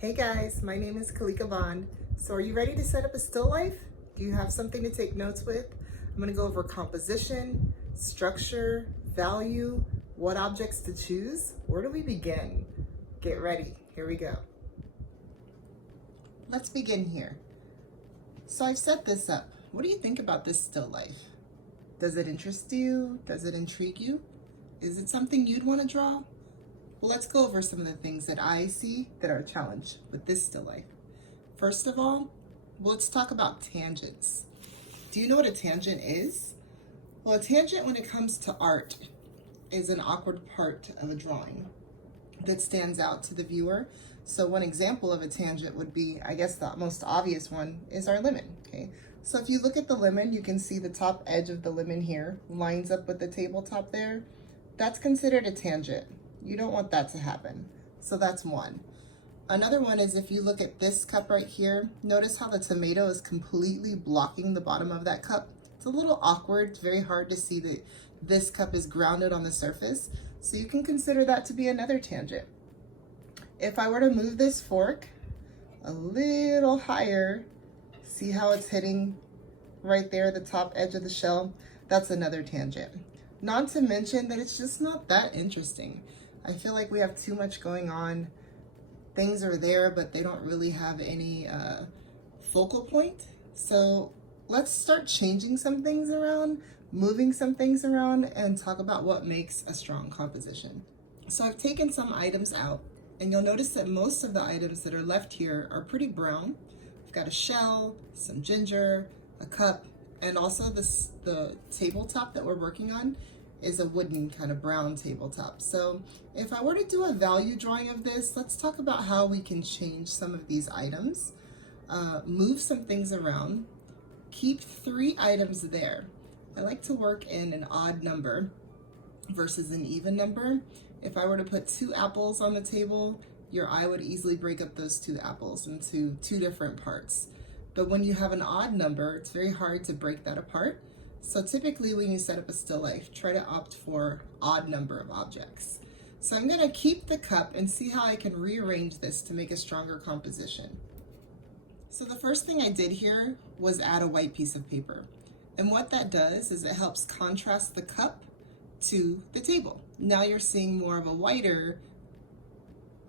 Hey guys, my name is Kalika Bond. So are you ready to set up a still life? Do you have something to take notes with? I'm gonna go over composition, structure, value, what objects to choose. Where do we begin? Get ready, here we go. Let's begin here. So I've set this up. What do you think about this still life? Does it interest you? Does it intrigue you? Is it something you'd wanna draw? Well, let's go over some of the things that I see that are a challenge with this still life. First of all, let's talk about tangents. Do you know what a tangent is? Well, a tangent when it comes to art is an awkward part of a drawing that stands out to the viewer. So one example of a tangent would be, I guess the most obvious one is our lemon, okay? So if you look at the lemon, you can see the top edge of the lemon here lines up with the tabletop there. That's considered a tangent. You don't want that to happen. So that's one. Another one is if you look at this cup right here, notice how the tomato is completely blocking the bottom of that cup. It's a little awkward. It's very hard to see that this cup is grounded on the surface. So you can consider that to be another tangent. If I were to move this fork a little higher, see how it's hitting right there, the top edge of the shell? That's another tangent. Not to mention that it's just not that interesting. I feel like we have too much going on. Things are there, but they don't really have any focal point. So let's start changing some things around, moving some things around, and talk about what makes a strong composition. So I've taken some items out, and you'll notice that most of the items that are left here are pretty brown. I've got a shell, some ginger, a cup, and also the tabletop that we're working on is a wooden kind of brown tabletop. So if I were to do a value drawing of this, let's talk about how we can change some of these items, move some things around, keep 3 items there. I like to work in an odd number versus an even number. If I were to put 2 apples on the table, your eye would easily break up those 2 apples into 2 different parts. But when you have an odd number, it's very hard to break that apart. So typically when you set up a still life, try to opt for odd number of objects. So I'm gonna keep the cup and see how I can rearrange this to make a stronger composition. So the first thing I did here was add a white piece of paper. And what that does is it helps contrast the cup to the table. Now you're seeing more of a whiter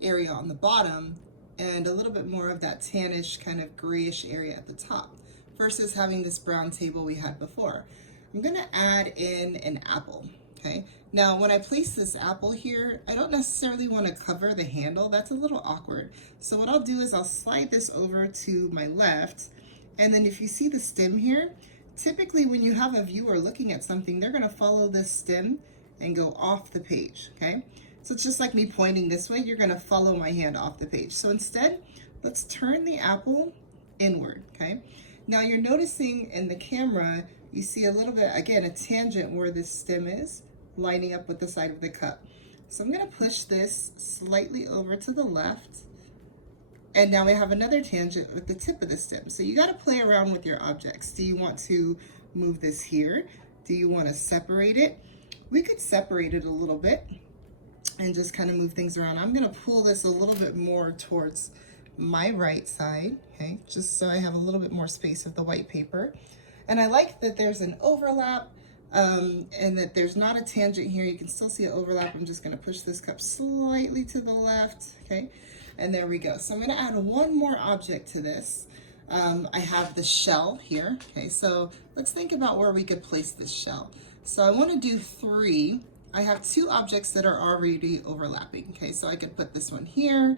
area on the bottom and a little bit more of that tannish kind of grayish area at the top versus having this brown table we had before. I'm gonna add in an apple, okay? Now, when I place this apple here, I don't necessarily wanna cover the handle. That's a little awkward. So what I'll do is I'll slide this over to my left, and then if you see the stem here, typically when you have a viewer looking at something, they're gonna follow this stem and go off the page, okay? So it's just like me pointing this way, you're gonna follow my hand off the page. So instead, let's turn the apple inward, okay? Now you're noticing in the camera, you see a little bit, again, a tangent where this stem is lining up with the side of the cup. So I'm gonna push this slightly over to the left, and now we have another tangent with the tip of the stem. So you gotta play around with your objects. Do you want to move this here? Do you wanna separate it? We could separate it a little bit and just kind of move things around. I'm gonna pull this a little bit more towards my right side, okay, just so I have a little bit more space of the white paper. And I like that there's an overlap and that there's not a tangent here. You can still see an overlap. I'm just gonna push this cup slightly to the left, okay, and there we go. So I'm gonna add one more object to this. I have the shell here, okay, so let's think about where we could place this shell. So I wanna do 3. I have 2 objects that are already overlapping, okay, so I could put this one here.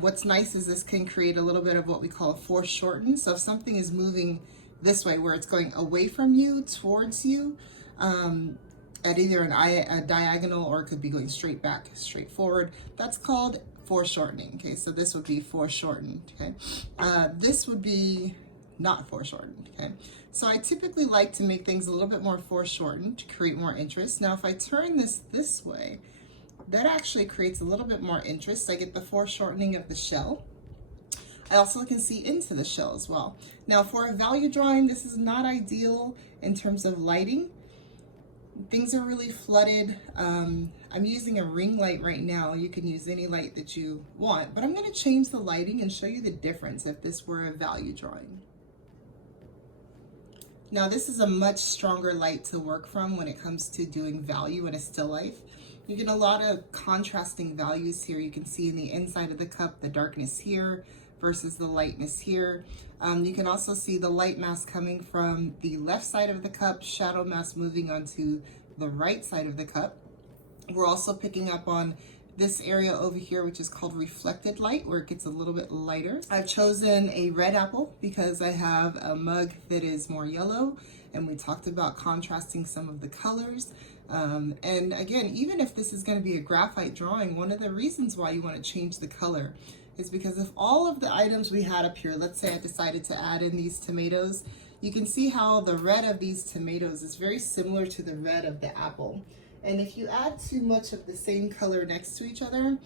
What's nice is this can create a little bit of what we call a foreshorten. So if something is moving this way, where it's going away from you, towards you, at either a diagonal or it could be going straight back, straight forward, that's called foreshortening, okay? So this would be foreshortened, okay? This would be not foreshortened, okay? So I typically like to make things a little bit more foreshortened to create more interest. Now, if I turn this way, that actually creates a little bit more interest. I get the foreshortening of the shell. I also can see into the shell as well. Now for a value drawing, this is not ideal in terms of lighting. Things are really flooded. I'm using a ring light right now. You can use any light that you want, but I'm going to change the lighting and show you the difference if this were a value drawing. Now this is a much stronger light to work from when it comes to doing value in a still life. You get a lot of contrasting values here. You can see in the inside of the cup, the darkness here versus the lightness here. You can also see the light mass coming from the left side of the cup, shadow mass moving onto the right side of the cup. We're also picking up on this area over here, which is called reflected light, where it gets a little bit lighter. I've chosen a red apple because I have a mug that is more yellow, and we talked about contrasting some of the colors. And again, even if this is going to be a graphite drawing, one of the reasons why you want to change the color is because if all of the items we had up here, let's say I decided to add in these tomatoes, you can see how the red of these tomatoes is very similar to the red of the apple. And if you add too much of the same color next to each other,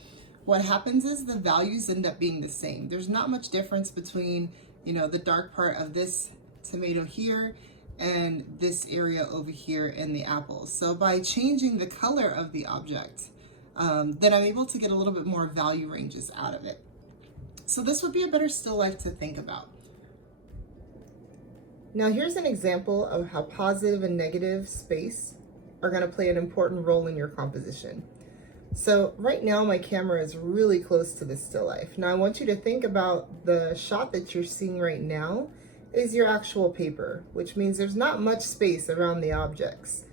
what happens is the values end up being the same. There's not much difference between, you know, the dark part of this tomato here and this area over here in the apple. So by changing the color of the object, then I'm able to get a little bit more value ranges out of it. So this would be a better still life to think about. Now here's an example of how positive and negative space are going to play an important role in your composition. So right now my camera is really close to the still life. Now I want you to think about the shot that you're seeing right now is your actual paper, which means there's not much space around the objects.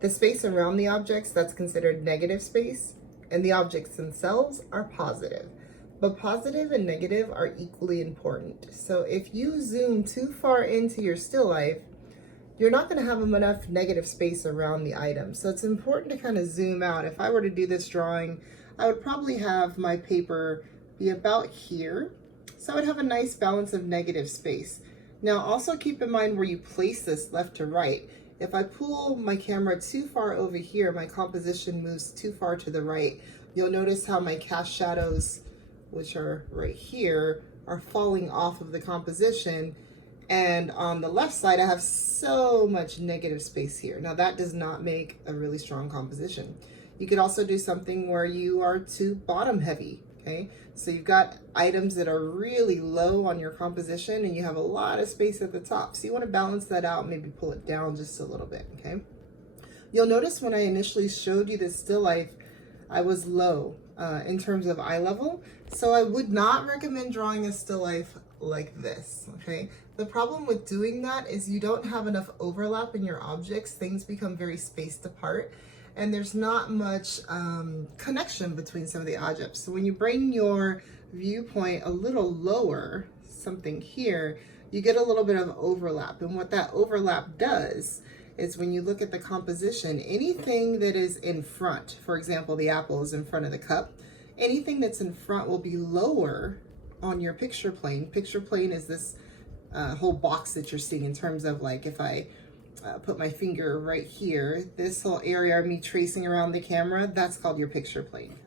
The space around the objects, that's considered negative space, and the objects themselves are positive. But positive and negative are equally important. So if you zoom too far into your still life, you're not going to have enough negative space around the item. So it's important to kind of zoom out. If I were to do this drawing, I would probably have my paper be about here. So I would have a nice balance of negative space. Now also keep in mind where you place this left to right. If I pull my camera too far over here, my composition moves too far to the right. You'll notice how my cast shadows, which are right here, are falling off of the composition. And on the left side, I have so much negative space here. Now that does not make a really strong composition. You could also do something where you are too bottom heavy, okay? So you've got items that are really low on your composition and you have a lot of space at the top. So you want to balance that out, maybe pull it down just a little bit, okay? You'll notice when I initially showed you this still life, I was low in terms of eye level. So I would not recommend drawing a still life like this, okay? The problem with doing that is you don't have enough overlap in your objects. Things become very spaced apart and there's not much connection between some of the objects. So when you bring your viewpoint a little lower, something here, you get a little bit of overlap. And what that overlap does is when you look at the composition, anything that is in front, for example, the apple is in front of the cup, anything that's in front will be lower on your picture plane. Picture plane is this whole box that you're seeing in terms of like if I put my finger right here, this whole area of me tracing around the camera, that's called your picture plane.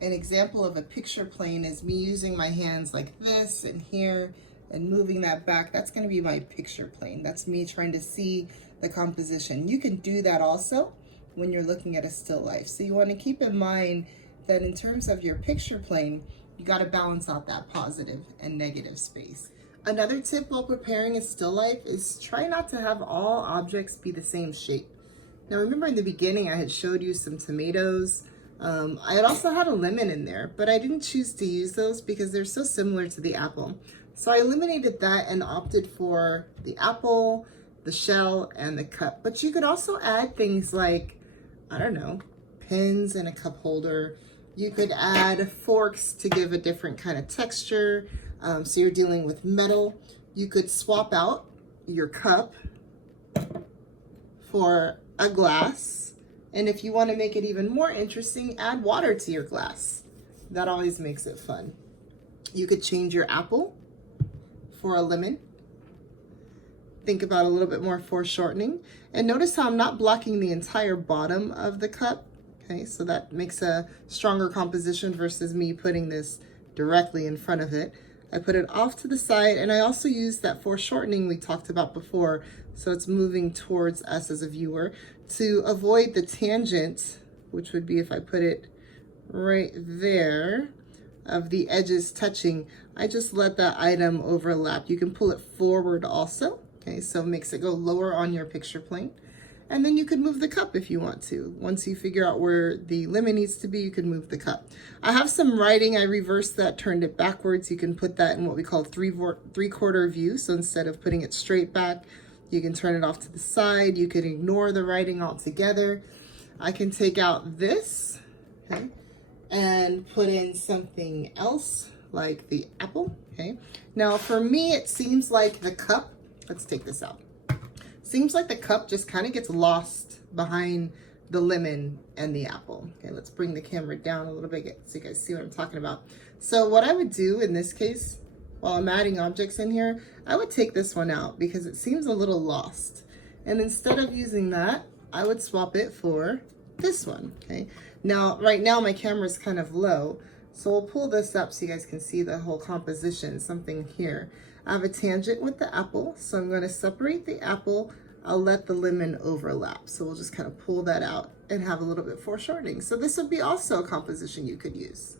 An example of a picture plane is me using my hands like this and here and moving that back. That's going to be my picture plane. That's me trying to see the composition. You can do that also when you're looking at a still life. So you want to keep in mind that in terms of your picture plane, you got to balance out that positive and negative space. Another tip while preparing a still life is try not to have all objects be the same shape. Now remember in the beginning I had showed you some tomatoes. I had also had a lemon in there, but I didn't choose to use those because they're so similar to the apple. So I eliminated that and opted for the apple, the shell, and the cup. But you could also add things like, I don't know, pins and a cup holder. You could add forks to give a different kind of texture. So you're dealing with metal. You could swap out your cup for a glass. And if you want to make it even more interesting, add water to your glass. That always makes it fun. You could change your apple for a lemon. Think about a little bit more foreshortening. And notice how I'm not blocking the entire bottom of the cup. Okay, so that makes a stronger composition versus me putting this directly in front of it. I put it off to the side, and I also use that foreshortening we talked about before, so it's moving towards us as a viewer, to avoid the tangent, which would be if I put it right there, of the edges touching. I just let that item overlap. You can pull it forward also, okay, so it makes it go lower on your picture plane. And then you could move the cup if you want to. Once you figure out where the lemon needs to be, you can move the cup. I have some writing. I reversed that, turned it backwards. You can put that in what we call three-quarter view. So instead of putting it straight back, you can turn it off to the side. You can ignore the writing altogether. I can take out this, okay, and put in something else like the apple, okay? Now for me, it seems like the cup, let's take this out. Seems like the cup just kind of gets lost behind the lemon and the apple. Okay, let's bring the camera down a little bit so you guys see what I'm talking about. So what I would do in this case, while I'm adding objects in here, I would take this one out because it seems a little lost. And instead of using that, I would swap it for this one, okay? Now, right now my camera is kind of low, so we'll pull this up so you guys can see the whole composition, something here. I have a tangent with the apple, so I'm going to separate the apple. I'll let the lemon overlap. So we'll just kind of pull that out and have a little bit foreshortening. So this would be also a composition you could use.